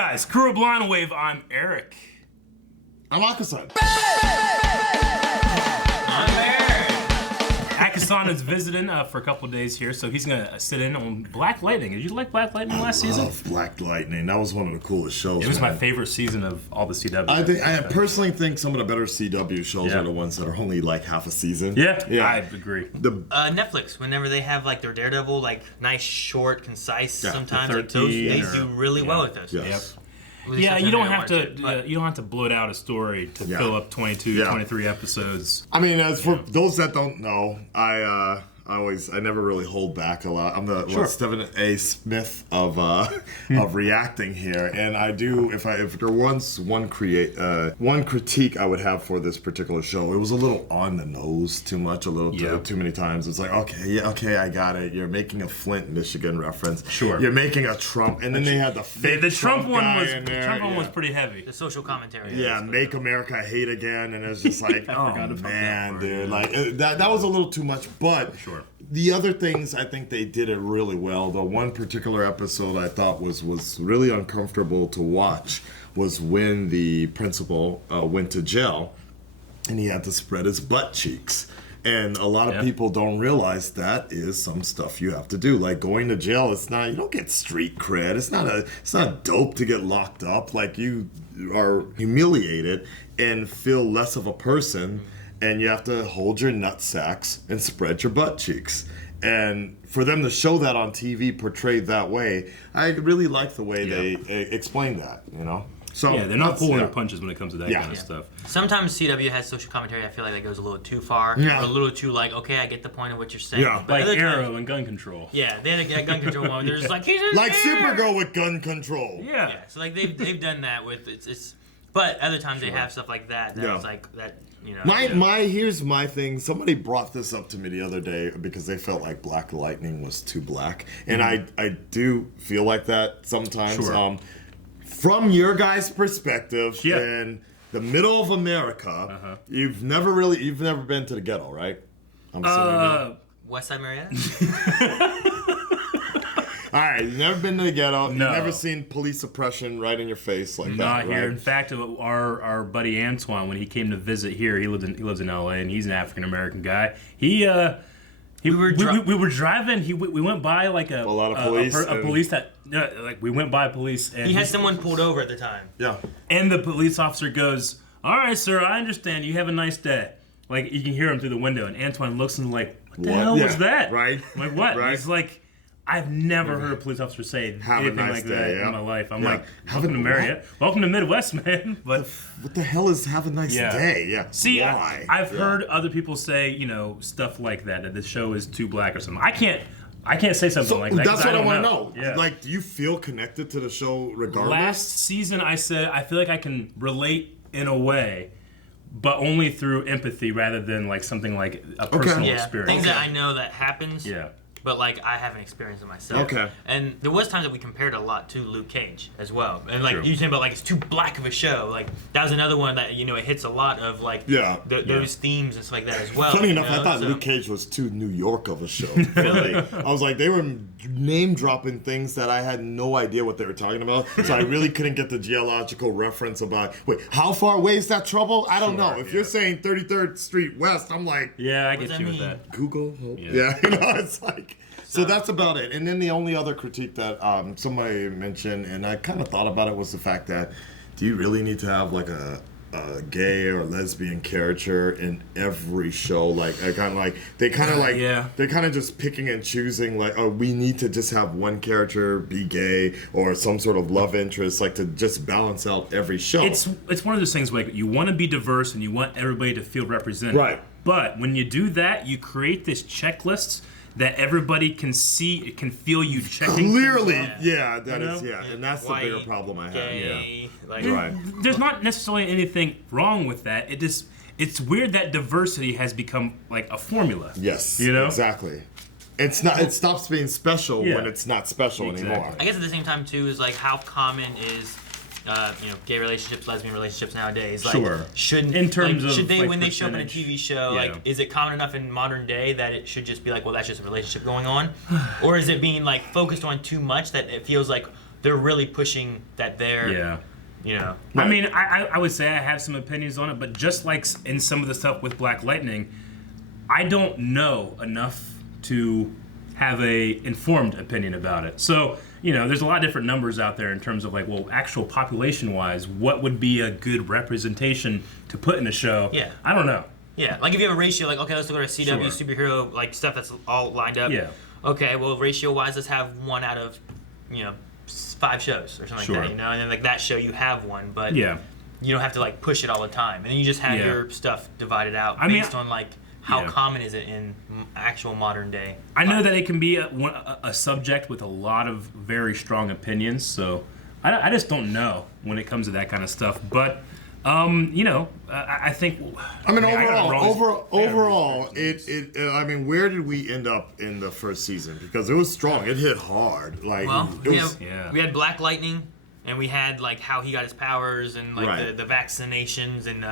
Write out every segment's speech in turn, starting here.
guys, Crew of Blind Wave, I'm Eric. I'm Akasan. I'm Aaron. Akasan is visiting for a couple days here, so he's going to sit in on Black Lightning. Did you like Black Lightning last season? I love Black Lightning. That was one of the coolest shows. It was my favorite season of all the CW. I personally think some of the better CW shows are the ones that are only like half a season. Yeah, I agree. Netflix, whenever they have like their Daredevil, like nice, short, concise, sometimes like those, they do really well with those. Yes. Yep. Yeah, you don't have to bloat out a story to fill up 22, 23 episodes. I mean, as for those that don't know, I never really hold back a lot. I'm the Stephen A. Smith of reacting here, and I do. If there was one critique I would have for this particular show, it was a little on the nose, too much, a little too many times. It's like, okay, I got it. You're making a Flint, Michigan reference. Sure. You're making a Trump, and then they had the fake the Trump one guy was in there. Trump one was pretty heavy. The social commentary. Yeah, make America hate again, and it's just like, oh man, dude, like that was a little too much. But the other things, I think they did it really well. The one particular episode I thought was really uncomfortable to watch was when the principal went to jail, and he had to spread his butt cheeks. And a lot of people don't realize that is some stuff you have to do. Like going to jail, you don't get street cred. It's not dope to get locked up. Like you are humiliated and feel less of a person, and you have to hold your nut sacks and spread your butt cheeks. And for them to show that on TV portrayed that way, I really like the way they explained that, you know? So they're not pulling their punches when it comes to that kind of stuff. Sometimes CW has social commentary. I feel like that goes a little too far. Or a little too like, okay, I get the point of what you're saying. Yeah, but like Arrow and gun control. Yeah, they had a gun control one. They're just like, he's in like there! Supergirl with gun control. Yeah. So like they've done that with it's. But other times they have stuff like that. That's like that. You know. Here's my thing. Somebody brought this up to me the other day because they felt like Black Lightning was too black, and I do feel like that sometimes. Sure. From your guys' perspective, in the middle of America, you've never been to the ghetto, right? I'm assuming West Side Marietta. All right, you've never been to the ghetto. No. You've never seen police oppression right in your face like that. Not here. Right? In fact, our buddy Antoine, when he came to visit here, he lives in LA, and he's an African American guy. We were driving. We went by like a lot of police. A police that we went by police. And he had someone pulled over at the time. Yeah. And the police officer goes, "All right, sir, I understand. You have a nice day." Like you can hear him through the window, and Antoine looks and like, "What the hell was that?" Right. I'm like, what? Right. He's like, I've never heard a police officer say anything like that in my life. I'm like, welcome to Marietta. Welcome to Midwest, man. But what the hell is have a nice day? Yeah. See, I've heard other people say, stuff like that the show is too black or something. I can't say something like that. That's what I want to know. Yeah. Like, do you feel connected to the show regardless? Last season, I said I feel like I can relate in a way, but only through empathy rather than like something like a personal experience. Things that I know that happens. Yeah. But like I haven't experienced it myself. Okay. And there was times that we compared a lot to Luke Cage as well. And like you think about like it's too black of a show. Like that was another one that it hits a lot of like those themes and stuff like that as well. Funny enough, I thought Luke Cage was too New York of a show. Really. I was like, they were name dropping things that I had no idea what they were talking about. So I really couldn't get the geological reference about how far away is that trouble? I don't know. If you're saying 33rd Street West, I'm like, I get you with that. Google. It's like. So that's about it. And then the only other critique that somebody mentioned, and I kind of thought about it, was the fact that do you really need to have like a gay or lesbian character in every show? Like they kind of just picking and choosing. Like, oh, we need to just have one character be gay or some sort of love interest, like to just balance out every show. It's one of those things where you want to be diverse and you want everybody to feel represented. Right. But when you do that, you create this checklist that everybody can see, can feel you checking. Clearly, and that's the bigger problem I have. There's not necessarily anything wrong with that. It's weird that diversity has become like a formula. Yes, exactly. It's not. It stops being special when it's not special anymore. I guess at the same time too is like how common is gay relationships, lesbian relationships nowadays. Like, should they when they show up in a TV show, like, is it common enough in modern day that it should just be like, well, that's just a relationship going on, or is it being like focused on too much that it feels like they're really pushing that they're, you know. I mean, I would say I have some opinions on it, but just like in some of the stuff with Black Lightning, I don't know enough to have a informed opinion about it. So, you know, there's a lot of different numbers out there in terms of like, well, actual population-wise, what would be a good representation to put in a show? Yeah. I don't know. Yeah, like if you have a ratio, like, okay, let's look at our CW superhero, like, stuff that's all lined up. Yeah. Okay, well, ratio-wise, let's have 1 out of, you know, 5 shows or something like that, you know? And then, like, that show, you have one, but you don't have to, like, push it all the time. And then you just have your stuff divided out based on, like, how common is it in actual modern day? I know that it can be a subject with a lot of very strong opinions, so I just don't know when it comes to that kind of stuff. But, you know, I think... I mean, overall, I mean, where did we end up in the first season? Because it was strong. It hit hard. Like, well, we had Black Lightning, and we had, like, how he got his powers, and, like, the vaccinations, and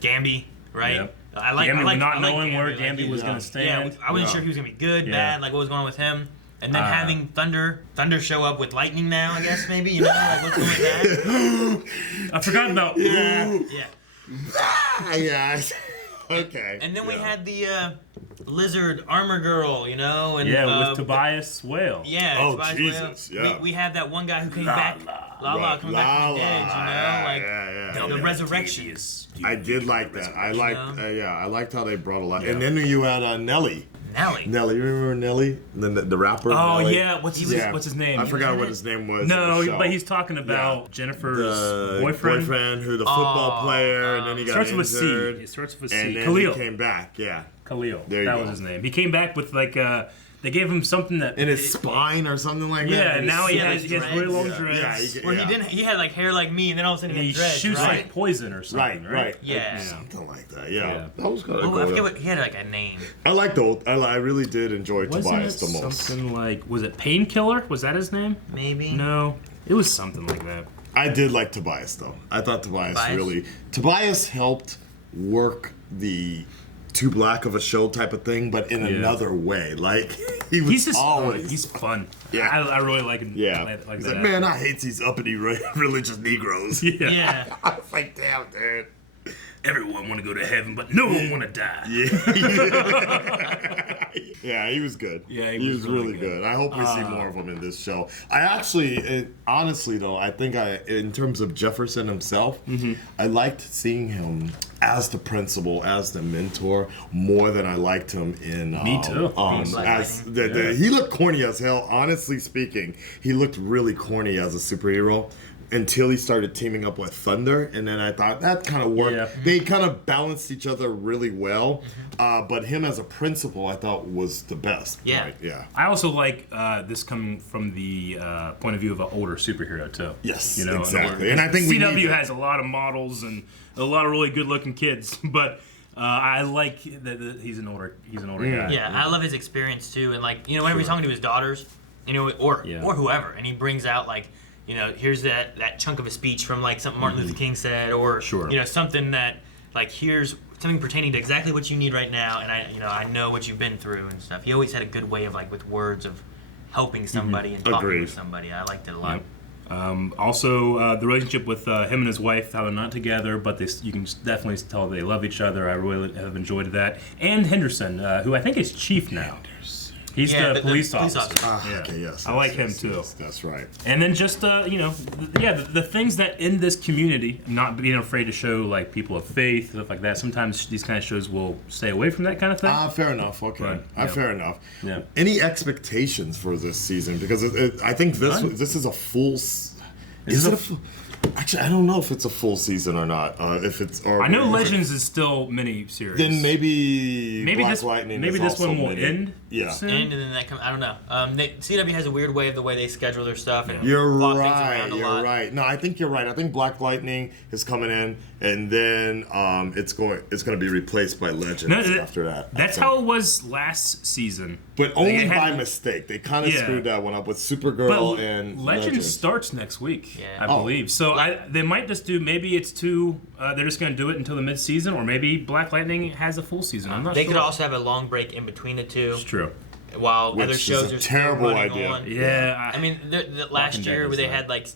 Gambi, right? Yep. I like not knowing Gambi, where Gambi was going to stand. Yeah, I wasn't sure if he was going to be good, bad, like what was going on with him. And then having Thunder show up with lightning now, I guess, maybe, you know, like what's going with that? I forgot about Okay. And then we had the Lizard Armor Girl, you know, and with Tobias Whale. Yeah, Tobias Jesus, Whale. We had that one guy who came back, Lala coming back from the dead, you know, like the resurrection. I did like that. I liked how they brought a lot. And then you had Nelly. Nelly, you remember Nelly, the rapper? Oh Nelly? yeah, what's his name? I forgot what his name was. No, but he's talking about Jennifer's boyfriend, who the football player, and then he got starts injured. With C. It starts with C. And then Khalil. he came back. Yeah, Khalil. There you that go. was his name. He came back with like they gave him something that in his spine or something like that. Yeah, and now he has really long dreads. He had like hair like me, and then all of a sudden he had dreads. Shoots like poison or something. Right. Yeah, something like that. Yeah, that was kind of cool. I forget what he had, like a name. I liked I really did enjoy Tobias the most. Something like, was it Painkiller? Was that his name? Maybe. No, it was something like that. I did like Tobias though. I thought Tobias helped work the too black of a show type of thing, but in another way. Like he's always he's fun. Yeah, I really like him. Yeah, he's like, man, I hate these uppity religious Negroes. Yeah. I was like, damn, dude. Everyone want to go to heaven, but no one want to die. Yeah, he was good. Yeah, he was really good. I hope we see more of him in this show. I actually, honestly though, I think in terms of Jefferson himself, I liked seeing him as the principal, as the mentor, more than I liked him in. Me too. He looked corny as hell. Honestly speaking, he looked really corny as a superhero. Until he started teaming up with Thunder, and then I thought that kind of worked. Yeah. They kind of balanced each other really well, but him as a principal, I thought was the best. Yeah, right? Yeah. I also like this coming from the point of view of an older superhero too. Yes, you know, exactly. And I think CW has a lot of models and a lot of really good-looking kids, but. I like that he's an older guy. Yeah, I love his experience too, and like whenever he's talking to his daughters, or whoever, and he brings out like. Here's that chunk of a speech from like something Martin Luther King said, or something that like here's something pertaining to exactly what you need right now, and I know what you've been through and stuff. He always had a good way of like with words of helping somebody and talking with somebody. I liked it a lot. Yep. Also, the relationship with him and his wife, how they're not together, but you can definitely tell they love each other. I really have enjoyed that. And Henderson, who I think is chief now. He's the police officer. Okay, yes. I like him too. Yes, that's right. And then just the things that in this community, not being afraid to show like people of faith, stuff like that. Sometimes these kind of shows will stay away from that kind of thing. Fair enough. Okay. Right. Fair enough. Yeah. Any expectations for this season? Because I think this is a full. Actually, I don't know if it's a full season or not. I know Legends is still mini-series. Then maybe Black Lightning. Maybe this one will end. Yeah. Soon? And then that comes. I don't know. CW has a weird way of the way they schedule their stuff. And you're right. No, I think you're right. I think Black Lightning is coming in, and then it's going to be replaced by Legends after that. That's how it was last season. But only by mistake. They kind of screwed that one up with Supergirl and Legends starts next week, I believe. So they might just do. Maybe it's two. They're just going to do it until the mid-season, or maybe Black Lightning has a full season. I'm not sure. They could also have a long break in between the two. It's true. while Which other is shows a are terrible still running idea. on. Yeah. I mean, the last Dead year is where they that. had like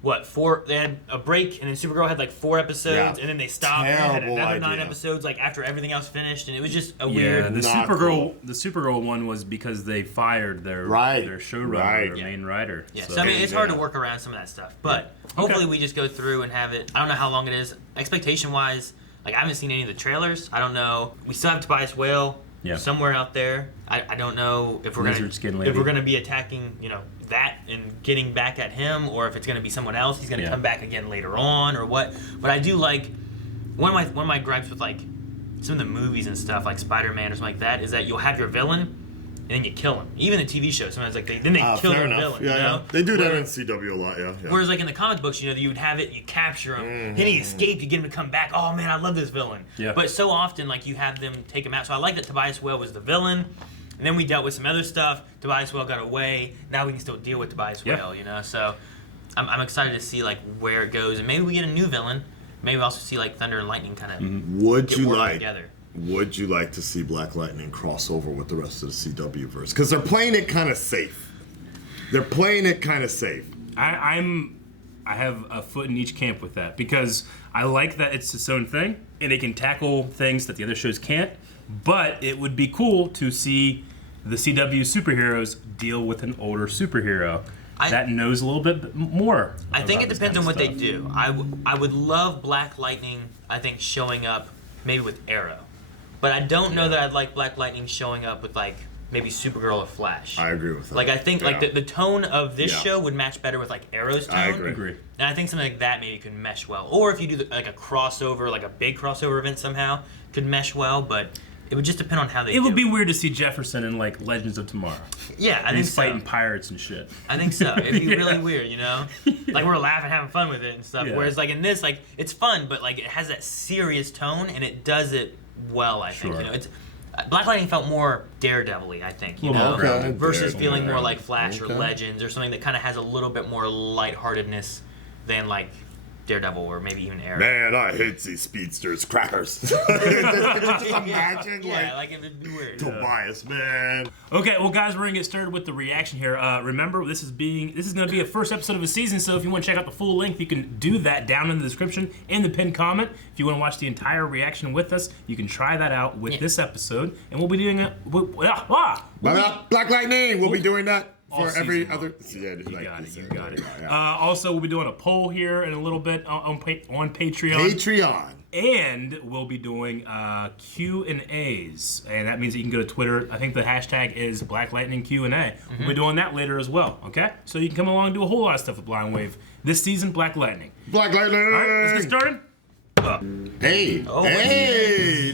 what 4? They had a break, and then Supergirl had like 4 episodes, Yeah. and then they stopped. And they had Terrible another 9 idea. episodes like after everything else finished, and it was just a Yeah, weird. the Not Supergirl, cool. the Supergirl one was because they fired their Right. their showrunner, Right. their Yeah. main writer. Yeah, so I mean, it's hard to Yeah. work around some of that stuff, but hopefully we just go through and have it. I don't know how long it is. Expectation-wise, like I haven't seen any of the trailers. I don't know. We still have Tobias Whale somewhere out there. I don't know if we're Lizard skin gonna lady. if we're gonna be attacking that and getting back at him, or if it's gonna be someone else. He's gonna come back again later on, or what. But I do like one of my gripes with like some of the movies and stuff, like Spider-Man or something like that, is that you'll have your villain. And then you kill him. Even the TV show, sometimes like they kill Fair their enough. villain. Yeah, you know? yeah. They do that in CW a lot. Yeah. Whereas like in the comic books, you would have it, you capture him, then he escaped, you get him to come back. Oh man, I love this villain. Yeah. But so often like you have them take him out. So I like that Tobias Whale was the villain, and then we dealt with some other stuff. Tobias Whale got away. Now we can still deal with Tobias Whale. So I'm excited to see like where it goes, and maybe we get a new villain. Maybe we also see like Thunder and Lightning kind of Would get you working like? together. Would you like to see Black Lightning cross over with the rest of the CW verse? Because they're playing it kind of safe. I have a foot in each camp with that because I like that it's its own thing and it can tackle things that the other shows can't. But it would be cool to see the CW superheroes deal with an older superhero that knows a little bit more. I think it about this depends kind on of what they stuff. do. I would love Black Lightning, I think, showing up maybe with Arrow. But I don't know that I'd like Black Lightning showing up with like maybe Supergirl or Flash. I agree with that. Like I think like the tone of this show would match better with like Arrow's tone. I agree. And I think something like that maybe could mesh well. Or if you do like a crossover, like a big crossover event somehow, could mesh well. But it would just depend on how they. It would be weird to see Jefferson in like Legends of Tomorrow. Yeah, I think he's so. fighting pirates and shit. I think so. It'd be really weird, Like we're laughing, having fun with it and stuff. Yeah. Whereas like in this, like it's fun, but like it has that serious tone and it does it well. I think it's Black Lightning felt more Daredevil-y, I think, versus feeling more like Flash or Legends or something that kind of has a little bit more lightheartedness than like Daredevil or maybe even Arrow. Man, I hate these speedsters crackers. Just imagine like it would be weird. Tobias, man. Okay, well, guys, we're gonna get started with the reaction here. Remember, this is gonna be a first episode of a season, so if you want to check out the full length, you can do that down in the description in the pinned comment. If you want to watch the entire reaction with us, you can try that out with this episode, and we'll be doing it. Black Lightning. We'll be doing that. All For every season long. other, You got it. Also, we'll be doing a poll here in a little bit on Patreon. Patreon. And we'll be doing Q&As, and that means that you can go to Twitter. I think the hashtag is Black Lightning Q&A. We'll be doing that later as well. Okay, so you can come along and do a whole lot of stuff with Blind Wave this season. Black Lightning. Black Lightning. All right, let's get started. Hey,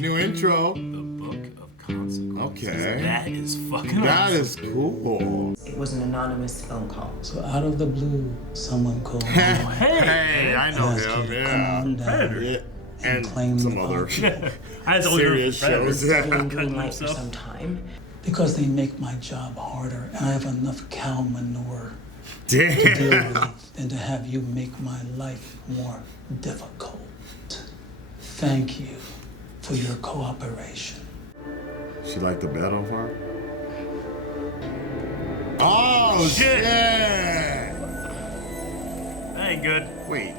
new intro. The Book of Consequences. Okay. That is fucking That awesome. is cool. It was an anonymous phone call. So out of the blue, someone called me Hey, I know asked you him. to Yeah. come on down. Predator. Yeah. And claim some the other bounty. I was always serious shows. Yeah. Studying green light for some time. Because they make my job harder, and I have enough cow manure to deal Damn. with than to have you make my life more difficult. Thank you for your cooperation. She liked the bed on fire? Oh, Shit. shit. That ain't good. Wait.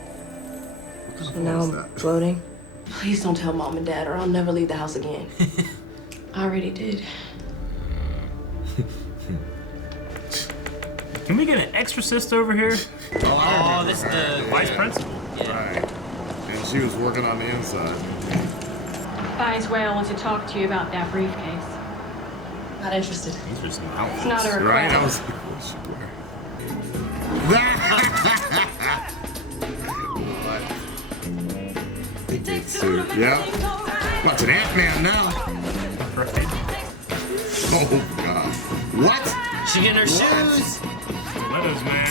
So now I'm floating. Please don't tell Mom and Dad or I'll never leave the house again. I already did. Can we get an exorcist over here? Oh, this is the Vice principal. Right. And she was working on the inside. Vice Whale wants to talk to you about that briefcase. Not interested. These are some It's outfits. not a request. Right? I was like, what's she wearing? Big suit. Yeah. Watch an Ant-Man now. Right. Oh, God. What? She getting her shoes. Stilettos, man.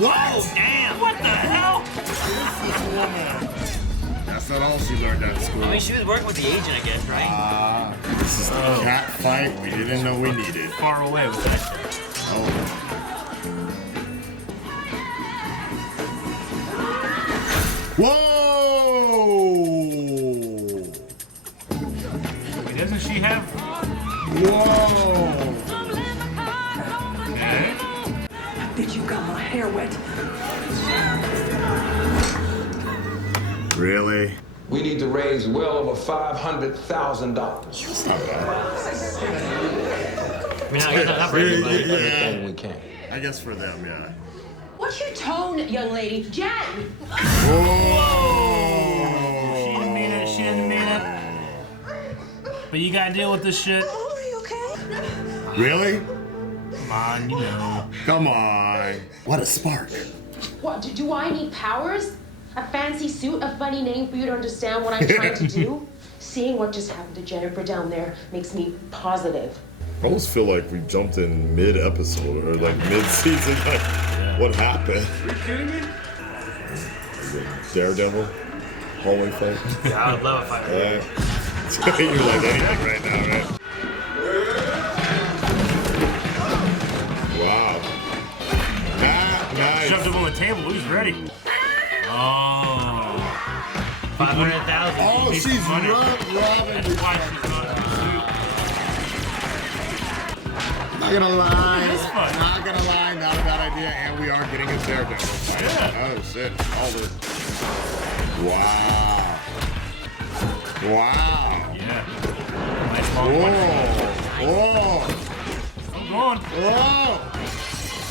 What? Damn. What the hell? That's not all she learned at school. I mean, she was working with the agent, I guess, right? This is the cat fight we didn't know we needed. Far away with that shit. Oh. Whoa! Doesn't she have? Whoa! Really? We need to raise well over $500,000. That's not bad. I mean, not for everybody. Everything we can. I guess for them, yeah. What's your tone, young lady? Jen! She didn't mean it. She didn't mean it. But you gotta deal with this shit. Oh, are you okay? Really? Come on, you know. Come on. What a spark. What, do I need powers? A fancy suit, a funny name for you to understand what I'm trying to do? Seeing what just happened to Jennifer down there makes me positive. I almost feel like we jumped in mid-episode or like mid-season. Like, what happened? Are you kidding me? Daredevil? Hallway fight? Yeah, I would love a fight. You're like anything right now, right? Wow. Nice. Jumped up on the table. He's ready. Oh. 500,000. Oh, she's robbing. That's why she's not in Not gonna lie. It is fun. Not gonna lie. Not a bad idea. And we are getting a Daredevil fight. Yeah. Oh, shit. All this. Wow. Wow. Yeah. Nice long Whoa. one. Whoa. I'm going. Whoa.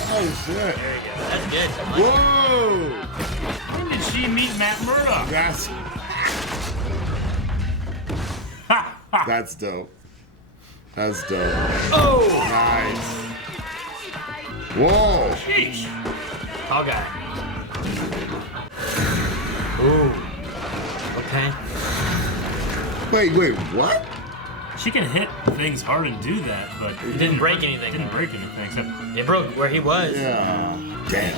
Oh, shit. There you go. That's good. I like Whoa. When did she meet Matt Murdock? That's dope. That's dope. Oh! Nice. Whoa. Sheesh. Tall guy. Ooh. Okay. Wait, what? She can hit things hard and do that, but It didn't break anything. Didn't break anything except. It broke where he was. Yeah. Damn.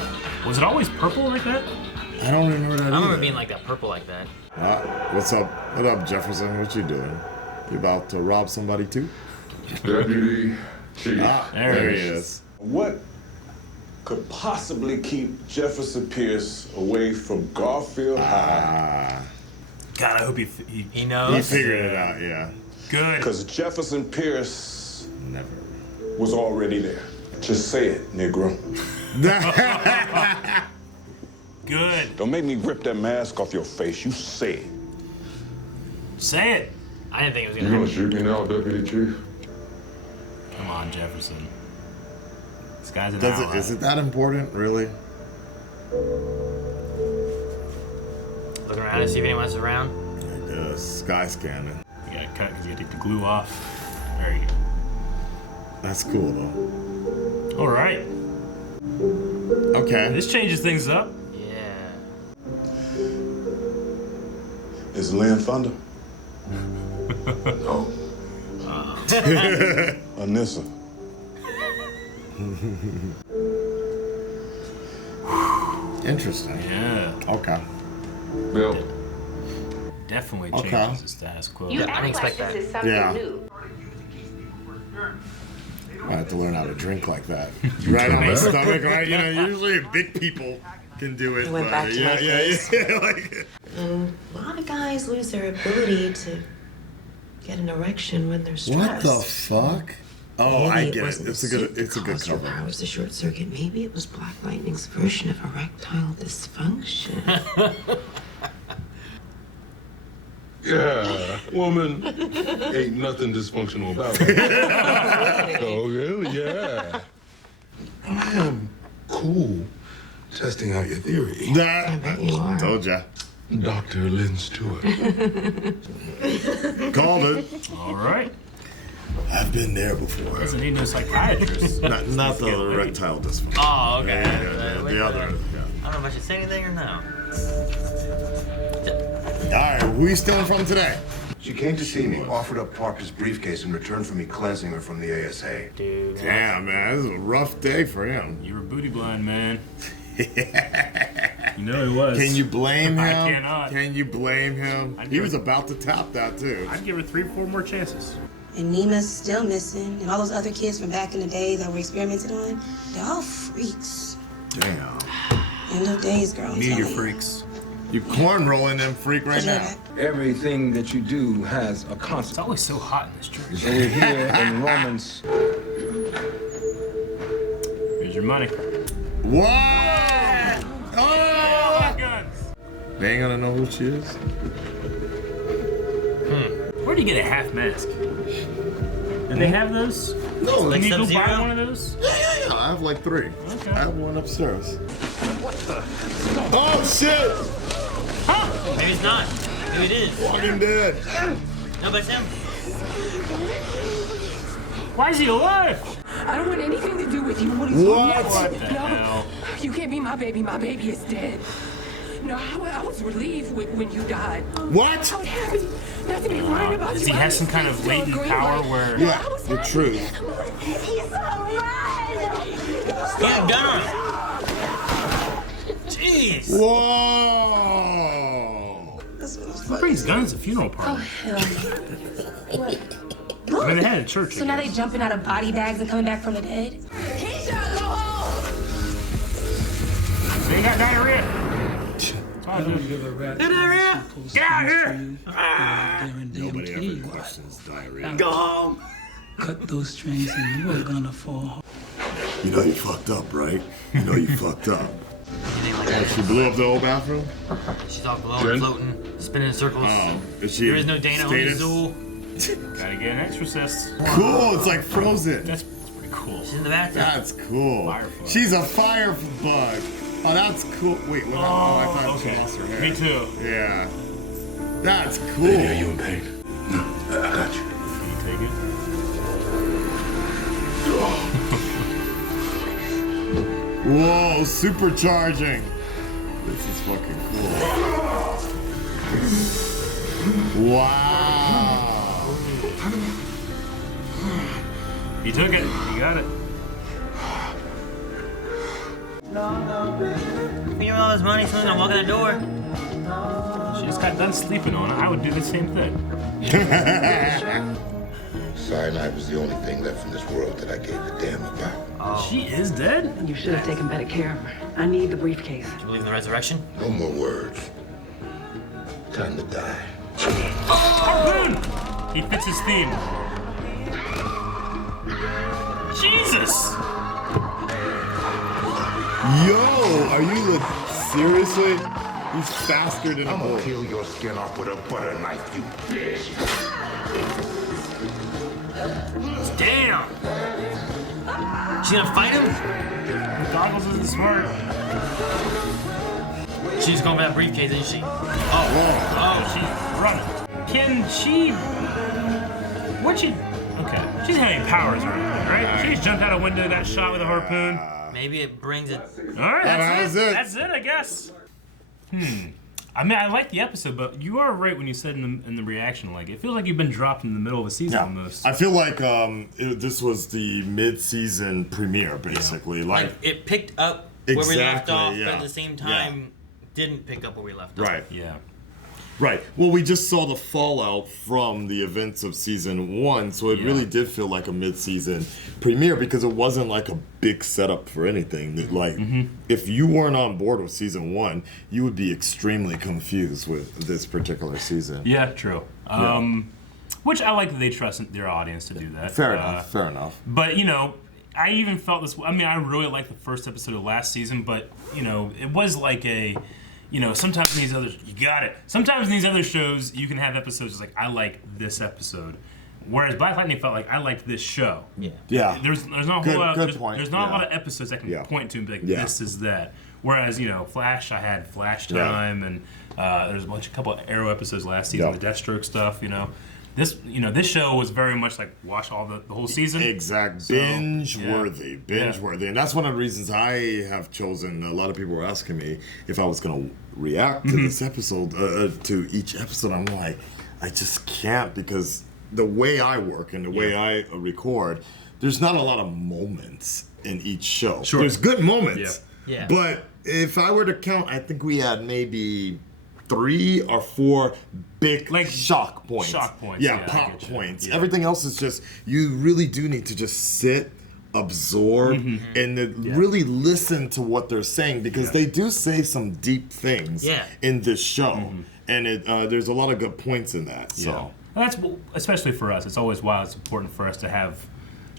Was it always purple like that? I don't remember that. I remember either. being like that, purple like that. What's up? What up, Jefferson? What you doing? You about to rob somebody too? Deputy Chief. There he is. What could possibly keep Jefferson Pierce away from Garfield High? God, I hope he He knows. He figured it out, yeah. Good. Because Jefferson Pierce Never. was already there. Just say it, Negro. Good. Don't make me rip that mask off your face. You say it. Say it. I didn't think it was You gonna gonna happen. shoot me now, Deputy Chief? Come on, Jefferson. This guy's an Is ally. it that important, really? Looking around to see if anyone's around. Sky scanning. You gotta cut because you gotta take the glue off. There you go. That's cool, though. All right. Okay. This changes things up. Yeah. Is Lynn Thunder? No. Anissa. Interesting. Yeah. Okay. Bill. Definitely Okay. changes the status quo. Yeah, I didn't expect that. Yeah. I have to learn how to drink like that. Right on my stomach, right? You know, usually big people can do it. It went but back to my face. like, And a lot of guys lose their ability to get an erection when they're stressed. what the fuck? Oh, I Maybe get wasn't it. It's a the good. suit It's a that good caused your cover. powers to short circuit. Maybe it was Black Lightning's version of erectile dysfunction. Yeah, woman. Ain't nothing dysfunctional about it. Oh, really? Yeah. I am cool testing out your theory. bet you are. Told ya. Dr. Lynn Stewart. Called it. All right. I've been there before. Doesn't need no psychiatrist. Not the erectile dysfunction. Oh, okay. The other. I don't know if I should say anything or no. All right, who you stealing from today? She came to see me, offered up Parker's briefcase in return for me cleansing her from the ASA. Dude. Damn, man, this is a rough day for him. You were booty blind, man. You know he was. Can you blame him? I cannot. Can you blame him? He was about to tap that too. I'd give her 3 or 4 more chances. And Nima's still missing, and all those other kids from back in the day that were experimented on, they're all freaks. Damn. End of days, girl. I'm Me and your telling you. freaks. You cornrolling them freak right now. Everything that you do has a consequence. It's always so hot in this church. So we're here in Romans. Here's your money. What? Oh! Guns. They ain't gonna know who she is. Where do you get a half mask? Do they have those? No, Can you go Sub-Zero? buy one of those? Yeah, I have like 3. Okay. I have one upstairs. What the? Oh shit! Huh? Maybe it's not. Maybe it is. Walking Dead. No, but it's him. Why is he alive? I don't want anything to do with you. What is What the No, hell? you can't be my baby. My baby is dead. No, I was relieved when you died. What? I was happy not to be worried about Does you. he I have some was kind of still latent green power light. where... Yeah, the truth. He's alive. He had a gun on him. Jeez. Whoa! Who brings guns to funeral parties? Hell no. I mean, they had a church. So now they jumping out of body bags and coming back from the dead? Keisha, go home. They got diarrhea. I don't give a rat's Diarrhea. Get out here. Nobody ever questions diarrhea. Go home. Cut those strings and you are gonna fall. You know you fucked up, right? You know you fucked up. She blew up the old bathroom? She's all glowing, floating, spinning in circles. Oh, is she There is no Dana, only status? Zool. Gotta get an exorcist. Cool, it's like Frozen. That's pretty cool. She's in the bathtub. That's cool. Firefly. She's a firebug. Oh, that's cool. Wait, what? I thought okay. she lost her hair. Me too. Yeah. That's cool. Baby, are you in pain? No, I got you. Can you take it? Whoa, supercharging. This is fucking cool. Wow. You took it. You got it. You know all this money, someone's gonna walk in the door. She just got done sleeping on it. I would do the same thing. Cyanide was the only thing left in this world that I gave a damn about. She is dead? You should have taken better care of her. I need the briefcase. Do you believe in the resurrection? No more words. Time to die. Harpoon! He fits his theme. Jesus! Yo, are you seriously? He's faster than a I'm bull. gonna peel your skin off with a butter knife, you bitch. Damn! She's gonna fight him? The goggles isn't smart. She's going for that briefcase, isn't she? Oh, she's running. Can she... What'd she... Okay. She's having powers right? She's jumped out a window, got shot with a harpoon. Maybe it brings it. Alright, that's it. That's it, I guess. I mean, I like the episode, but you are right when you said in the reaction, like, it feels like you've been dropped in the middle of the season almost. I feel like this was the mid-season premiere, basically. Like, it picked up where we left off, but at the same time, didn't pick up where we left off. Right. Yeah. Right. Well, we just saw the fallout from the events of season 1, so it really did feel like a mid-season premiere because it wasn't like a big setup for anything. Like, if you weren't on board with season 1, you would be extremely confused with this particular season. Yeah, true. Which I like that they trust their audience to do that. Fair enough. But, you know, I even felt this. I mean, I really liked the first episode of last season, but, you know, it was like a... You know, sometimes in these other... You got it. Sometimes in these other shows, you can have episodes like, I like this episode. Whereas Black Lightning felt like, I like this show. Yeah. There's not a whole lot... There's not a lot of episodes I can point to and be like, this is that. Whereas, you know, Flash, I had Flash Time, and there's a couple of Arrow episodes last season, the Deathstroke stuff, you know. This show was very much like watch all the whole season. Exact. So, Binge-worthy. Binge-worthy. And that's one of the reasons I have chosen, a lot of people were asking me if I was going to react to this episode, to each episode. I'm like, I just can't because the way I work and the way I record, there's not a lot of moments in each show. Sure. There's good moments. Yeah. But if I were to count, I think we had maybe 3 or 4 big shock points. Yeah, pop points. Yeah. Everything else is just, you really do need to just sit, absorb, and really listen to what they're saying because they do say some deep things in this show. And there's a lot of good points in that. So Well, that's especially for us. It's always why it's important for us to have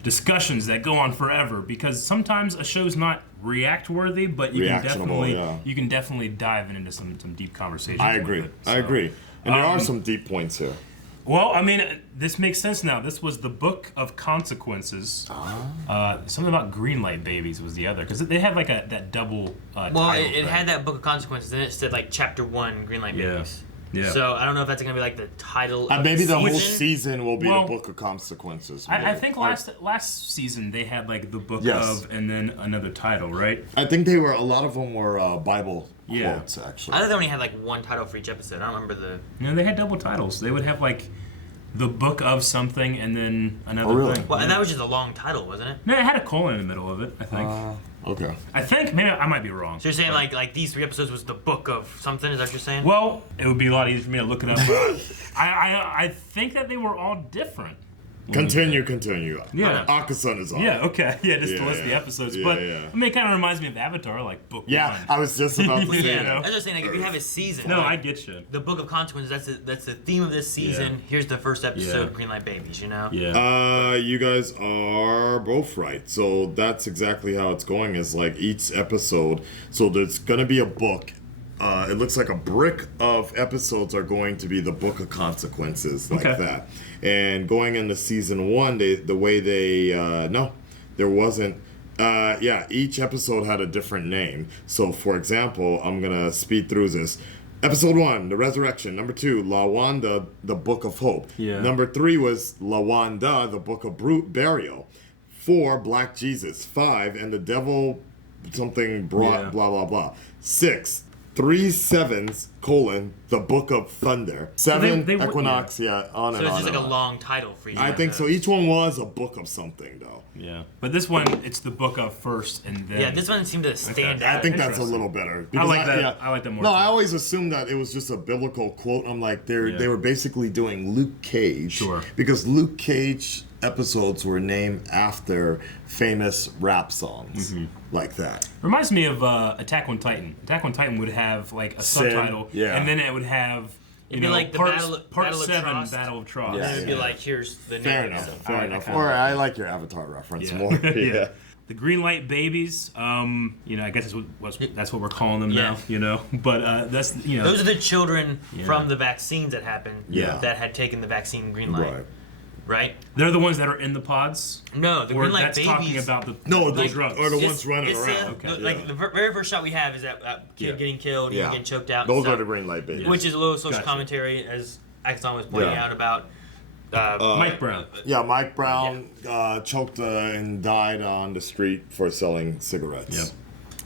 discussions that go on forever, because sometimes a show's not react worthy, but you can definitely dive into some deep conversations. I agree. With it, so. I agree. And there are some deep points here. Well, I mean, this makes sense now. This was the Book of Consequences. Something about Greenlight Babies was the other, because they have like that double. Well, it had that Book of Consequences, and it said like Chapter 1 Greenlight Babies. Yeah. So I don't know if that's gonna be like the title. Maybe the whole season will be the Book of Consequences. I think last season they had like the Book of, and then another title, right? I think a lot of them were Bible quotes, actually. I thought they only had like one title for each episode. I don't remember the. No, they had double titles. They would have like the Book of something and then another thing. Well, and that was just a long title, wasn't it? No, it had a colon in the middle of it, I think. Okay. I think, maybe I might be wrong. So you're saying like these 3 episodes was the Book of something? Is that what you're saying? Well, it would be a lot easier for me to look it up. I think that they were all different. Continue. Yeah. Akasan is on. Yeah, okay. Yeah, just to list the episodes. But I mean, it kind of reminds me of Avatar, like Book 1. I was just about to say that. I was just saying, like, if you have a season. No, I get you. The Book of Consequences, that's the theme of this season. Yeah. Here's the first episode, Greenlight Babies, you know? Yeah. You guys are both right. So that's exactly how it's going, is like each episode. So there's going to be a book. It looks like a brick of episodes are going to be the Book of Consequences, like that. And going into season 1, there wasn't. Each episode had a different name. So, for example, I'm gonna speed through this. Episode 1, The Resurrection. Number 2, Lawanda, The Book of Hope. Yeah. Number 3 was Lawanda, The Book of Burial. 4, Black Jesus. 5, And the Devil something brought blah blah blah. 6, 3 7s, The Book of Thunder. 7, Equinox, on and on. So it's just like a long title for you. I think so. Each one was a book of something, though. Yeah. But this one, it's the Book of first and then. Yeah, this one seemed to stand out. I think that's a little better. I like that. I like that more. No, I always assumed that it was just a biblical quote. I'm like, they were basically doing Luke Cage. Sure. Because Luke Cage episodes were named after famous rap songs like that. Reminds me of Attack on Titan. Attack on Titan would have like a subtitle, and then it would have like part 7 Trust. Battle of Trust. And then it'd be like, here's the name. Fair enough. Or I like your Avatar reference more. The Greenlight Babies. I guess that's what we're calling them now. But that's those are the children from the vaccines that happened. That had taken the vaccine Greenlight. Right? They're the ones that are in the pods? No, the Greenlight Babies. Talking about the drugs. Or the ones running around. Like the very first shot we have is that kid getting killed, getting choked out. Those are the Greenlight Babies. Which is a little social commentary, as Akasan was pointing out about Mike Brown. Yeah, Mike Brown choked and died on the street for selling cigarettes. Yep.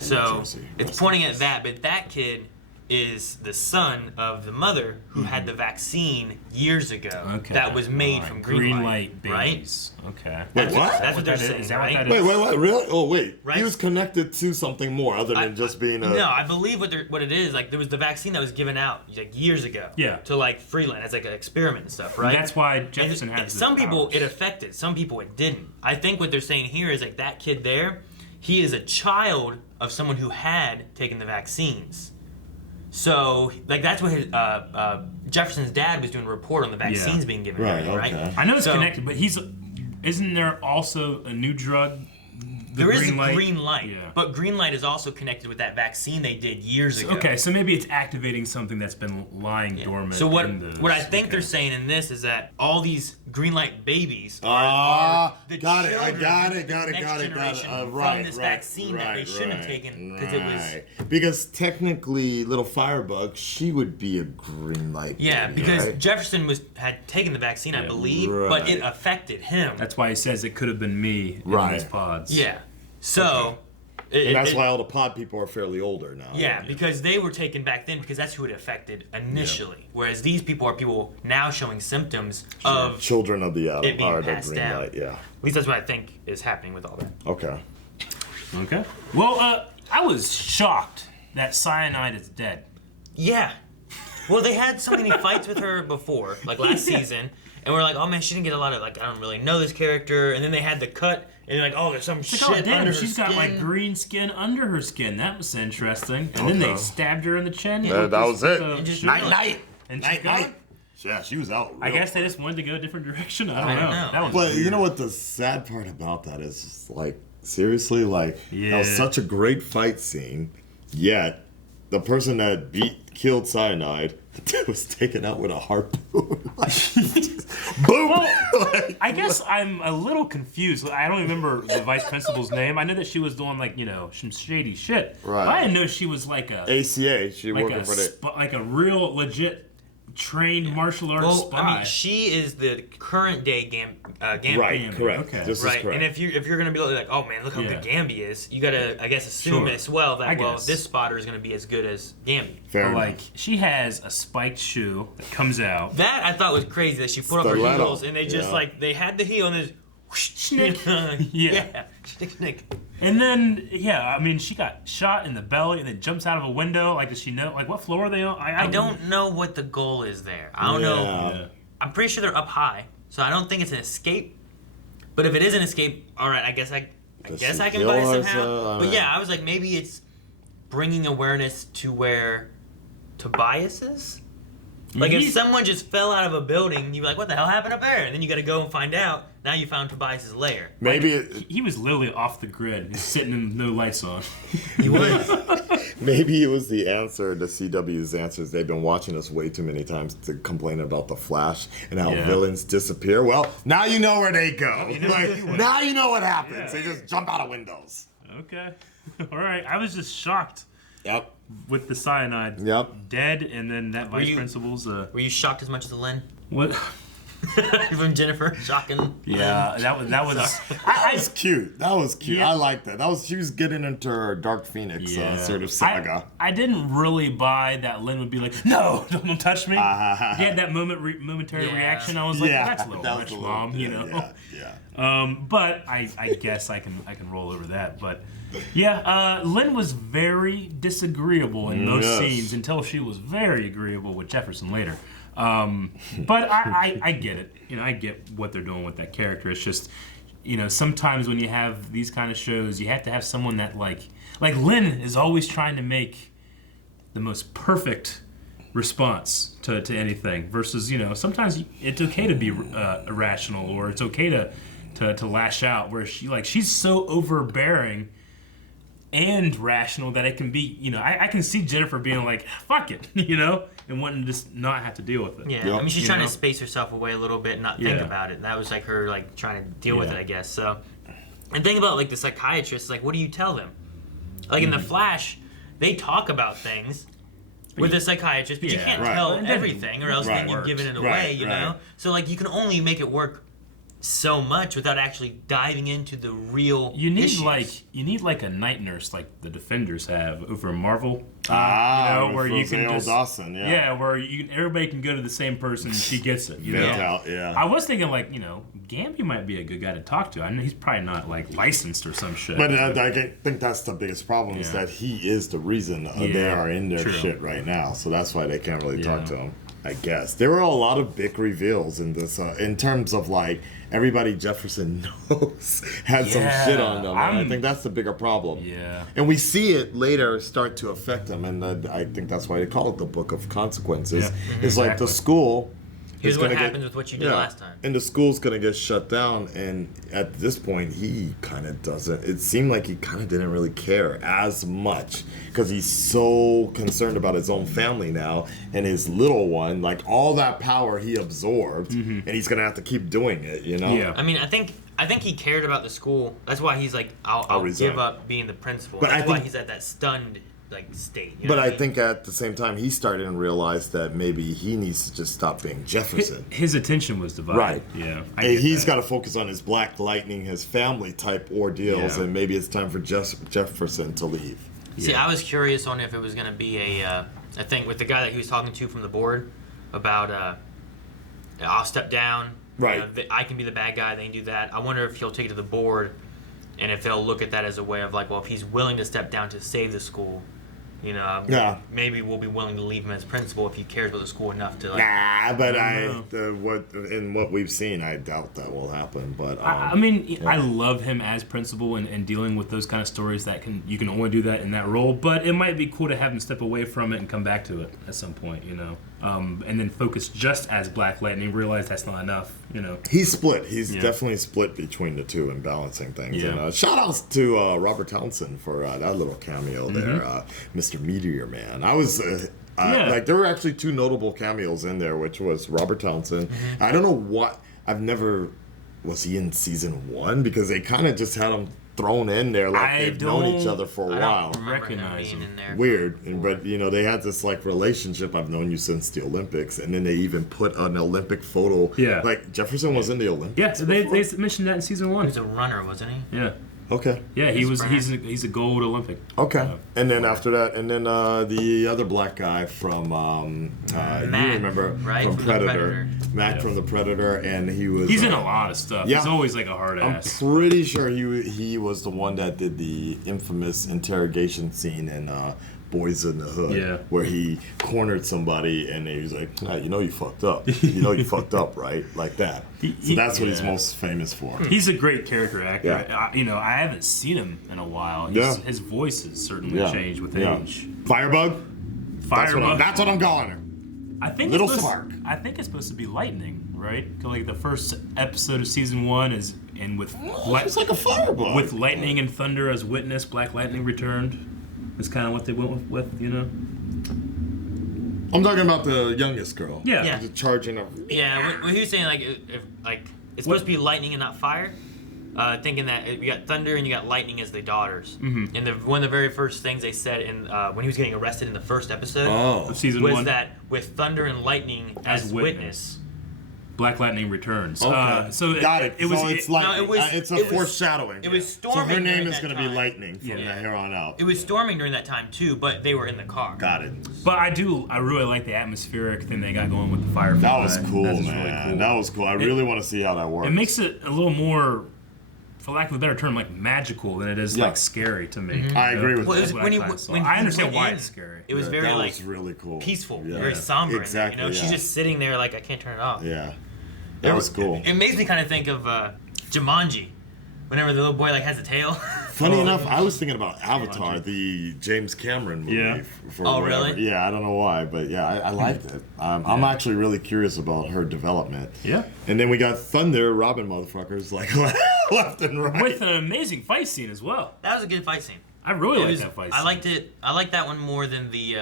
So it's pointing at that, but that kid is the son of the mother who had the vaccine years ago that was made from Greenlight Babies. Right? Okay. Wait, what? That's what they're saying, is that right? What that is? Wait, really? Oh, wait. Right? He was connected to something more other than just being a... No, I believe what it is, like, there was the vaccine that was given out, like, years ago. Yeah. To, like, Freeland as, like, an experiment and stuff, right? And that's why Jefferson has some people it affected, some people it didn't. I think what they're saying here is, like, that kid there, he is a child of someone who had taken the vaccines. So, like, that's what his, Jefferson's dad was doing a report on the vaccines being given out, right? I know it's connected, but isn't there also a new drug? There is a green light, but green light is also connected with that vaccine they did years ago. Okay, so maybe it's activating something that's been lying dormant. So what I think they're saying in this is that all these green light babies are the children from this vaccine that they shouldn't have taken because it was because technically little Firebug, she would be a green light. Yeah, because Jefferson had taken the vaccine, I believe, but it affected him. That's why he says it could have been me in these pods. Yeah. So, and that's why all the pod people are fairly older now. Yeah, because they were taken back then because that's who it affected initially. Whereas these people are people now showing symptoms of children of the it being passed green down. light. Yeah. At least that's what I think is happening with all that. Okay. Well, I was shocked that Cyanide is dead. Yeah. Well, they had so many fights with her before, like last season, and we're like, oh man, she didn't get a lot of I don't really know this character. And then they had the cut. And you're like, oh, there's some shit under her she's skin. Got like green skin under her skin. That was interesting. And then they stabbed her in the chin. That was it. And Night. And night. Yeah, she was out. I guess they just wanted to go a different direction. I don't know. That was but weird. you know what the sad part about that is? Just like, seriously, like, that was such a great fight scene, yet the person that killed Cyanide was taken out with a harpoon. Boom! Well, I guess I'm a little confused. I don't remember the vice principal's name. I know that she was doing, like, you know, some shady shit. Right. But I didn't know she was like a... ACA. She like working for the... like a real, legit, trained martial arts spy. I mean, she is the current day Gambi. Right, correct. Okay. This is Right, correct. and if you're gonna be like, oh man, look how good Gambi is, you gotta, I guess, assume as well that this spotter is gonna be as good as Gambi. Fair enough. Like, she has a spiked shoe that comes out. That I thought was crazy that she put up her Stiletto. heels and they just like they had the heel and there's Snick. yeah, snick. And then, I mean, she got shot in the belly and then jumps out of a window. Like, does she know? Like, what floor are they on? I don't know what the goal is there. I don't know. Yeah. I'm pretty sure they're up high, so I don't think it's an escape. But if it is an escape, all right, I guess I can buy it somehow. But yeah, I was like, maybe it's bringing awareness to where Tobias is. Like, if someone just fell out of a building, you'd be like, what the hell happened up there? And then you got to go and find out. Now you found Tobias's lair. Maybe he was literally off the grid, He's sitting in no lights on. He was. Maybe it was the answer to CW's answers. They've been watching us way too many times to complain about the Flash and how villains disappear. Well, now you know where they go. Now you know what happens. They just jump out of windows. Okay. All right. I was just shocked. Yep. With the Cyanide. Yep. Dead, and then that vice principal's. Were you shocked as much as Lynn? What? From Jennifer, shocking. Yeah, that was that was cute. That was cute. Yeah. I liked that. She was getting into her Dark Phoenix sort of saga. I didn't really buy that Lynn would be like, no, don't touch me. He had that momentary reaction. I was like, that's a little much, Mom. You know. But I guess I can roll over that. But yeah, Lynn was very disagreeable in those scenes until she was very agreeable with Jefferson later. But I get it. You know, I get what they're doing with that character. It's just, you know, sometimes when you have these kind of shows, you have to have someone that like Lynn is always trying to make the most perfect response to anything. Versus, you know, sometimes it's okay to be irrational, or it's okay to lash out. Where she's so overbearing and rational that it can be, you know, I can see Jennifer being like, fuck it, you know, and wanting to just not have to deal with it. Yeah, I mean, she's trying to space herself away a little bit and not think about it. That was like her like trying to deal with it, I guess. So, and think about like the psychiatrist, like, what do you tell them? Like in The Flash, they talk about things with the psychiatrist, but you can't tell everything, or else then you've given it away, you know? So like you can only make it work so much without actually diving into the real issues. You need like a night nurse like the Defenders have over in Marvel. You know, where you can just Dawson, where everybody can go to the same person and she gets it. You know? I was thinking like, you know, Gambi might be a good guy to talk to. I know he's probably not like licensed or some shit. But I think that's the biggest problem is that he is the reason they are in their shit right now. So that's why they can't really talk to him. I guess there were a lot of big reveals in this, in terms of like everybody Jefferson knows had some shit on them. And I think that's the bigger problem. Yeah, and we see it later start to affect them, and I think that's why they call it the Book of Consequences. Yeah. It's like the school. Here's what happens with what you did last time. And the school's going to get shut down, and at this point, he kind of doesn't. It seemed like he kind of didn't really care as much because he's so concerned about his own family now and his little one. Like, all that power he absorbed, and he's going to have to keep doing it, you know? Yeah. I mean, I think he cared about the school. That's why he's like, I'll give up being the principal. But That's why he's at that stunned state. You know but I think at the same time he started to realize that maybe he needs to just stop being Jefferson. His attention was divided. Right. Yeah. He's got to focus on his Black Lightning, his family type ordeals, and maybe it's time for Jefferson to leave. See, I was curious on if it was going to be a thing with the guy that he was talking to from the board about I'll step down. Right. You know, I can be the bad guy. They can do that. I wonder if he'll take it to the board and if they'll look at that as a way of like, well, if he's willing to step down to save the school, maybe we'll be willing to leave him as principal if he cares about the school enough to. What we've seen, I doubt that will happen. But I love him as principal and dealing with those kind of stories that you can only do that in that role. But it might be cool to have him step away from it and come back to it at some point, and then focus just as Black Lightning. Realize that's not enough, He's split. He's definitely split between the two and balancing things. Yeah. And shout outs to Robert Townsend for that little cameo there, Mr. Meteor Man. I was. There were actually two notable cameos in there, which was Robert Townsend. I don't know what. Was he in season 1? Because they kind of just had him thrown in there like they've known each other for a while. I don't recognize him in there. Weird, but they had this relationship. I've known you since the Olympics, and then they even put an Olympic photo. Yeah, like Jefferson was in the Olympics. Yeah, so they mentioned that in season 1. He was a runner, wasn't he? Yeah. Okay. Yeah, he's a gold Olympic. Okay. And then after that, the other black guy from Matt, you remember right? from Predator. Matt from the Predator, and he's in a lot of stuff. Yeah. He's always like a hard ass. I'm pretty sure he was the one that did the infamous interrogation scene in Boys in the Hood, where he cornered somebody and he was like, you fucked up. You fucked up, right? Like that. So that's what he's most famous for. He's a great character actor. Yeah. I haven't seen him in a while. His voice has certainly changed with age. Firebug? That's what I'm calling her. I think Little Spark. I think it's supposed to be lightning, right? Like the first episode of season 1 is with it's like a firebug. With lightning and thunder as witness. Black Lightning returned. That's kind of what they went with. I'm talking about the youngest girl. Yeah. The charging of. Yeah, when he was saying it's supposed to be lightning and not fire. Thinking that you got thunder and you got lightning as the daughters. Mm-hmm. And one of the very first things they said when he was getting arrested in the first episode of season was 1 that with thunder and lightning as witness. Black Lightning returns. Okay. So got it. It was lightning. It's a foreshadowing. It was storming. So her name is going to be Lightning from here on out. It was storming during that time too, but they were in the car. Got it. But I really like the atmospheric thing they got going with the firefly. That was cool, man. Really cool. That was cool. I really want to see how that works. It makes it a little more, for lack of a better term, like magical than it is like scary to me. Mm-hmm. I agree with that. I understand why it's scary. It was very was really cool. Peaceful, very somber. Exactly. She's just sitting there like I can't turn it off. Yeah. That was cool. It makes me kind of think of Jumanji, whenever the little boy has a tail. Funny enough, I was thinking about Avatar, the James Cameron movie. Yeah. Really? Yeah, I don't know why, but I liked it. I'm actually really curious about her development. Yeah. And then we got Thunder, Robin motherfuckers, left and right. With an amazing fight scene as well. That was a good fight scene. I really liked that fight scene. I liked it. I liked that one more than the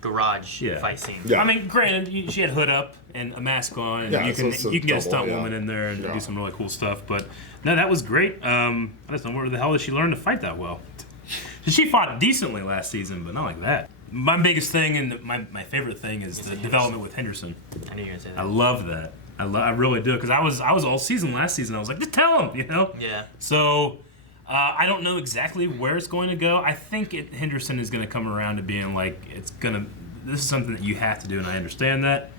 garage fight scene. Yeah. I mean, granted, she had hood up and a mask on, and you can get a stunt woman in there and do some really cool stuff. But no, that was great. I just don't know where the hell did she learn to fight that well. She fought decently last season, but not like that. My biggest thing and my favorite thing is the development with Henderson. I knew you were gonna say that. I love that. I really do, because I was all season last season. I was like, just tell him, Yeah. So. I don't know exactly where it's going to go. I think Henderson is going to come around to being like, this is something that you have to do, and I understand that.